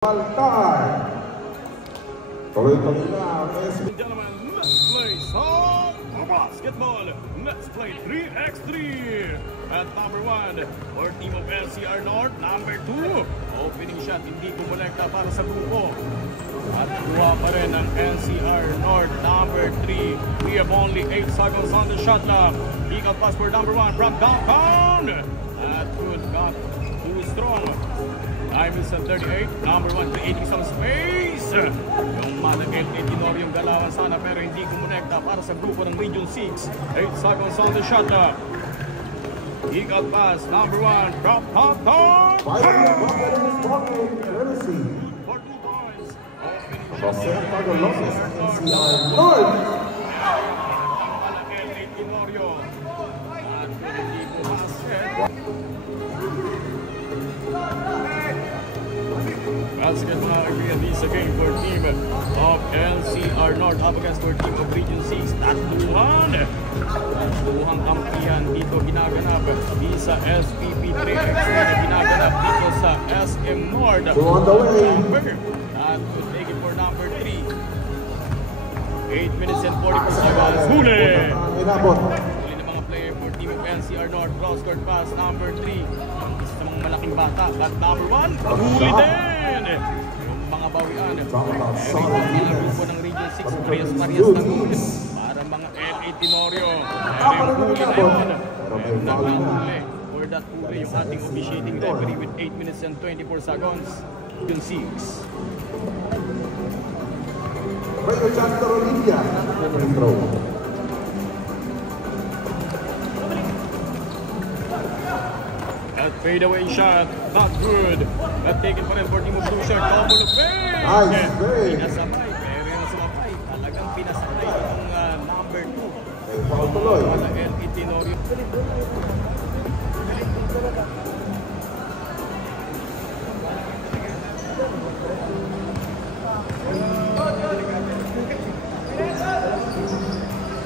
Baltar. Tuloy-tuloy na ang SB. Gentlemen, let's play some basketball. Let's play 3x3. At number 1 for team of NCR North. Number 2, opening shot, hindi kumonekta para sa grupo. At kuha pa rin ang NCR North. Number 3, we have only 8 seconds on the shot clock. Pick up pass for number 1 from downtown. At good, not too strong. Time is at 38. Number 1 creating some space. Yung Madagal Tenorio yung galawan sana pero hindi kumonekta para sa grupo ng Region 6. 8 seconds on the shot clock. Pick up pass. Number 1 drop top. Finally, bucket is walking. Courtesy. For 2 points. Jose Pagolones, NCR North. Madagal Tenorio. At hindi pumasok. Basketball agreement sa game for team of NCR North up against for team of Region 6. Tatluhan kampihan dito ginaganap sa SPP 3x na ginaganap dito sa SM North. On the way. At to take it for number 3. 8 minutes and 44 seconds. Huli! Huli ng mga player for team of NCR North. Cross-court pass number 3. Isa sa mga malaking bata. At number 1, huli din! Yung mga bawian. Mga grupo ng Region 6. Parehas ng huli. Para mga LA Tenorio. Pero yung huli na yun. Meron na huli. For that huli, yung ating officiating referee with 8 minutes and 24 seconds. Region 6. Breaker chance to Olivia. Free throw. That fadeaway shot, not good. That taken pa rin for team of Blue Shirt. Double of fade. Nice fade. Pinasabay, pero yung sumabay. Talagang pinasabay itong number 2. May foul tuloy. Madagal Tenorio.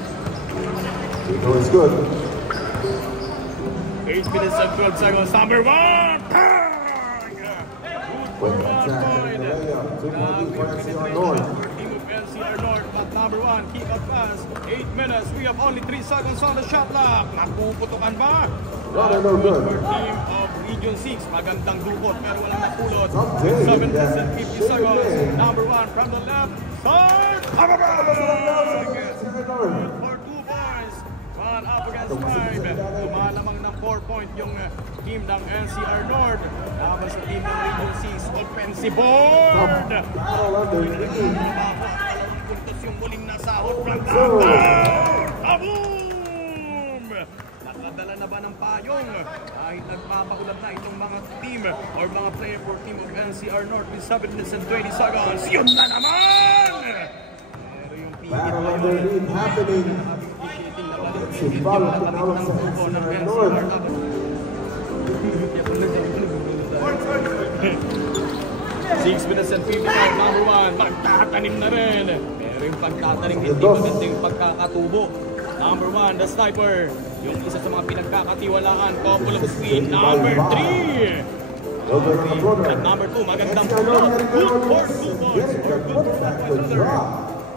Free throw is good. 8 minutes and 12 seconds. Number 1! With Jack and Galea. 2-point for NCR North. Team of NCR North at number 1. Keep up pass. 8 minutes. We have only 3 seconds on the shot clock. Napuputukan ba? Rather no good. For team of Region 6. Magandang dukot pero walang napulot. Someday, 7 minutes and 50 yeah. seconds. Number 1 from the left side. NCR North. For 2 points. 1 up against 5. Lumalamang ng 4 point yung team ng NCR North. Tapos sa team ng Region 6. Offensive board. Battle underneath. Puntos yung muling nasahod from downtown. Kaboom! Nakadala na ba ng payong? Kahit nagpapaulat na itong mga team or mga player for team of NCR North with 7 minutes and 20 seconds. Yun na naman! Pero yung Battle underneath happening. Si Paulo tinawag sa NCR North. 6 minutes and 55, number 1, magtatanim na rin. Pero yung pagtatanim, hindi maganda yung pagkakatubo. Number 1, the sniper. Yung isa sa mga pinagkakatiwalaan, couple of speed. Number 3. At number 2, magandang pulot. Good for 2 points. Or good for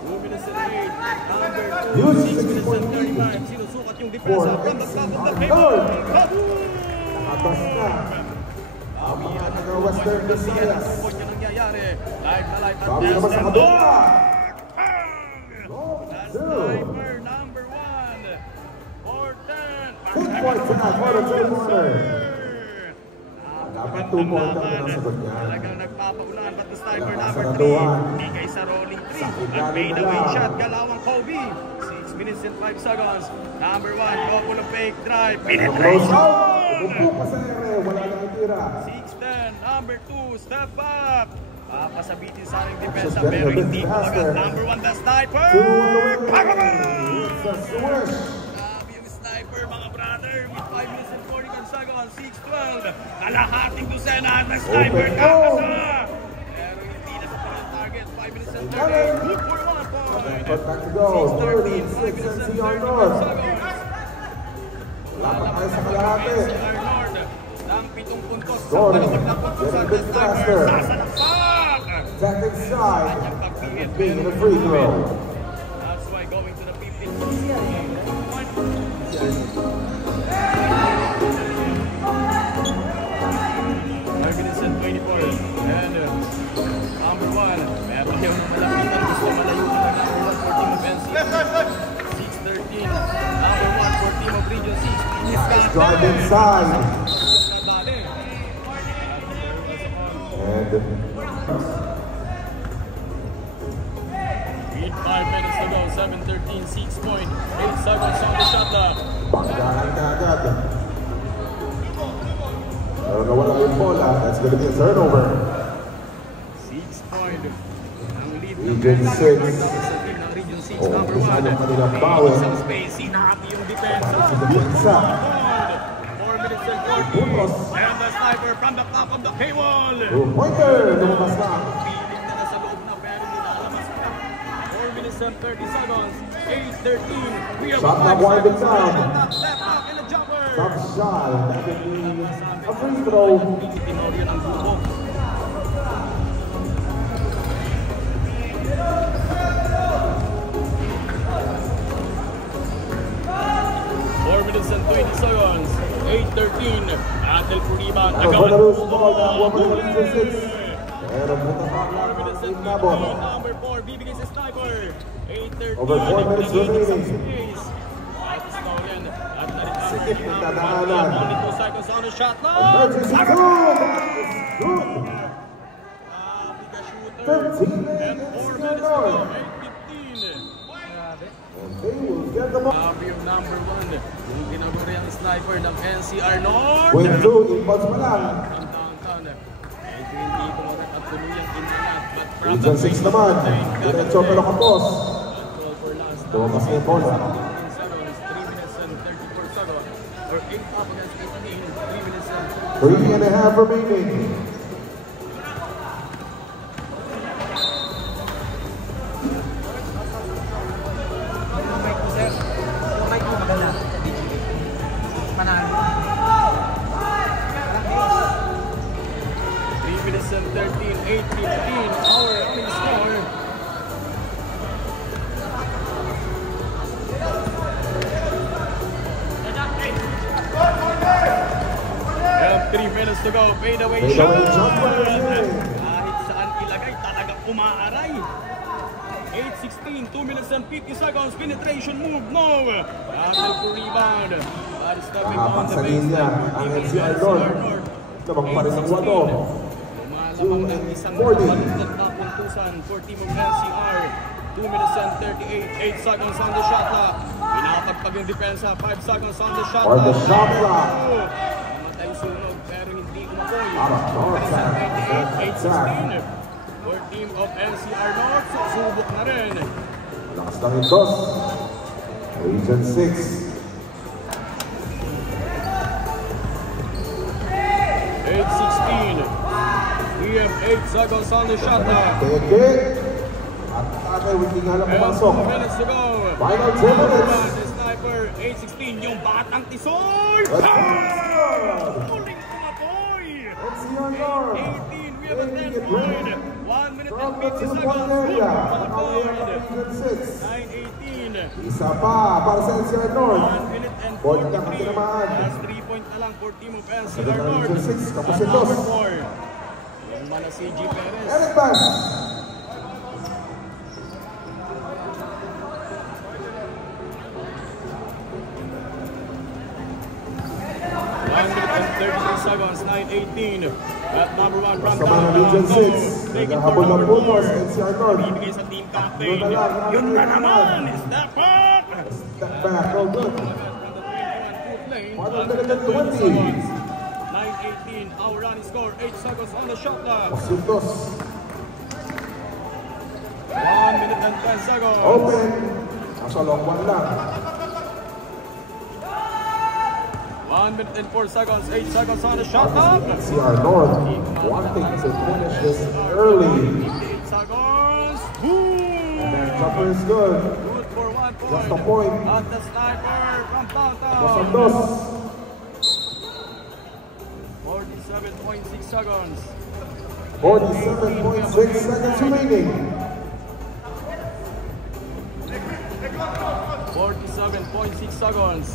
2 minutes and 8. Number 2, 6 minutes and 35. Sinusukat yung depensa from the top of the table. Atas na. Ang mga taga-Western Visayas. Live na live at Sabi naman sa SM kabila. North. The sniper number 1 for 10. 6 points na for the three-pointer. Dapat 2 points ang nasagot niya. Talagang nagpapaulan but the sniper number Nakasaraduhan. 3. Bigay sa rolling 3. Sa Ang ilalim fade na away lang. shot. Galawang Kobe. 6 minutes and 5 seconds. Number 1, couple of fake drive. Close Penetration! out. Umupo pa sa ere. Wala nang tira. 6-10, number 2, step up. Papasabitin sa ating depensa Just pero getting a hindi bit ko agad. faster. Number 1, the sniper. 2 on the way. Pagabang! It's a swish. Grabe yung sniper mga brother with 5 minutes and 41 seconds, 6-12. Kalahating dosena at the sniper Open kakasa. Pero hindi na sa target, 5 minutes and 30. Good for 1 point. But back to go. 6-13, 5 36 minutes and NCR 31 North. seconds. Lapat tayo sa kalahati. NCR North ng 7 puntos. Scoring. Sa palapag na puntos Getting at a bit the sniper. faster. Sasalakpan! attacking side and being a free throw. That's why going to the 15. Minutes and 24. And number 1. Meron yung malapitan. Gusto malayuan na number 1 for team of NCR. 6-13. Number 1 for team of Region 6. Nice drive inside. And 5 minutes to go, 7-13, 6 point, 8 seconds on the shot clock. panggalan ka agad. Pero nawala yung bola. That's going to be a turnover. 6 point. Ang lead Region 6. ng Region 6, number 1. Kanilang bawi. Isang space, sinabi yung depensa. Si Depensa. 4 minutes and 40. And the sniper from the top of the K-wall. Two-pointer. Lumabas na. Piling na nasa loob na pero hindi naalabas na. 4 minutes and 30 seconds. 8-13. We have Shot clock winding down. Left up and a jumper. Top shot. That would be a free throw. Tinorio ng grupo. Minutes and 20 seconds. 8-13. Battle for rebound. Belarus ball na Woman Region 6. Pero buta pa lang ang inabot. Number 4, bibigay sa sniper. 8-13. Over 4 minutes remaining. Sikip ng dadaanan. Only 2 seconds on the shot clock. Emergency goal. That is good. 13 And 4 minutes to go. 8-15. And they will get the ball. Sabi yung number 1. Yung tinaguri ang sniper ng NCR North. With 2 impulse pa lang. Ang downtown. Medyo hindi kumagat at tuluyang inangat. But from Region 6 naman. Diretso pero kapos. for last Tumakas na yung bola. 3 minutes and 34 seconds. Or 8 up against 18. 3 minutes and 3.5 remaining. minutes and 13, 8-15. Our opening score. And 3 minutes to go. Fade away shot. Kahit saan ilagay, talagang umaaray. 8-16, 2 minutes and 50 seconds. Penetration move, no. Battle for rebound. But stepping on the baseline. Ang NCR North. Namang pa rin ang wato. Lumalabang ng isang napalitan na puntusan for team of NCR. 2 minutes and 38, 8 seconds on the shot clock. Pinapagpag yung depensa, 5 seconds on the shot Or clock. the shot clock. Namatay sunog pero hindi umapoy. Out of North. 8-16 for team of NCR North. Susubok na rin. Lakas ng itos. Region 6. 8-16. We have 8 seconds on the shot clock. Teke. At tatay, hindi nga lang And pumasok. 2 minutes to go. Final 2 minutes. The sniper, 8-16, yung batang tisoy! Let's go. Muling umapoy! NCR North. 18, we have a 10 point. 1 minute From and the 50 2-point seconds. area. One Nakawala point. ng Region 6. 9-18. Isa pa para sa NCR North. 1 minute and Point na 43. tinamaan. Last 3 point na lang for team of NCR Sabi ng North. Region 6, kapos At itos. number 4. Yung mana si G. Perez. Eric Bass. Seconds, 9-18. At number 1 from Basta man ang Region 6. Naghahabol ng putos, NCR North. Bibigay sa team captain. Yun na lang, Yun na naman! Step up! Step back, all good. One minute and 20. 9-18, our running score, 8 seconds on the shot clock. Pasuntos. 1 minute and 10 seconds. Open. Nasa long one lang. 1 minute and 4 seconds, 8 seconds on the shot clock. NCR North wanting to finish this early. 8 seconds. Boom! And their jumper is good. Good for 1 point. Just a point. At the sniper from downtown. Pasuntos. 47.6 seconds. 47.6 seconds remaining. 47.6 seconds.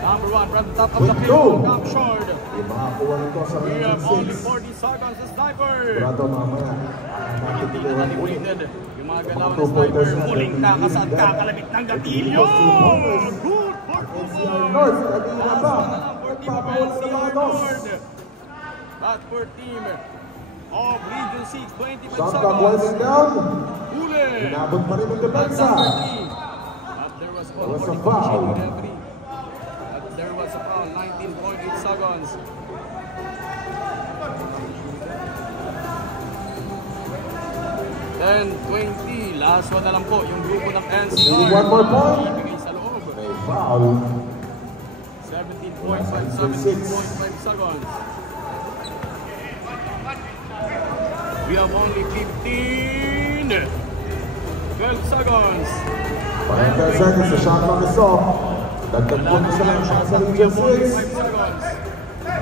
Number 1 from the top of the Wait, field. go. Come short. Di makakuha nito sa We have only 6. 40 seconds. The sniper. Sigurado mamaya. Hindi na calibrated. Yung mga galaw ng 2 sniper. pointers na. Muling kakas at kakalabit ng gatilyo. Good for NCR Kubo. North, kanina ba? For team of Nagpapawala ng mga NCR dos. North. But for team of Region 6, 25 Shot clock winding seconds. down. Huli. Inabot pa rin ng That's depensa. number 3. But there was There was a one foul. referee. But there was a foul. 19.8 seconds. Then 20. Last one na lang po. Yung grupo ng NCR. One more point. Ibigay sa loob. May foul. 17.5 seconds. We have only 15. 12 seconds. 5 seconds, the shot clock is off. Dagdag po na sila sa Region 6. 5 seconds.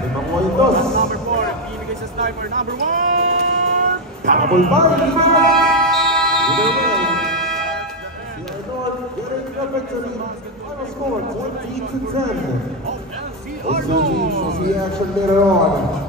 Limang pointos. That's number 4. Ibigay sa sniper. Number 1. Habol pa. Either way. CR North getting the victory. Final score 20-10. Of NCR We'll North. see action later on.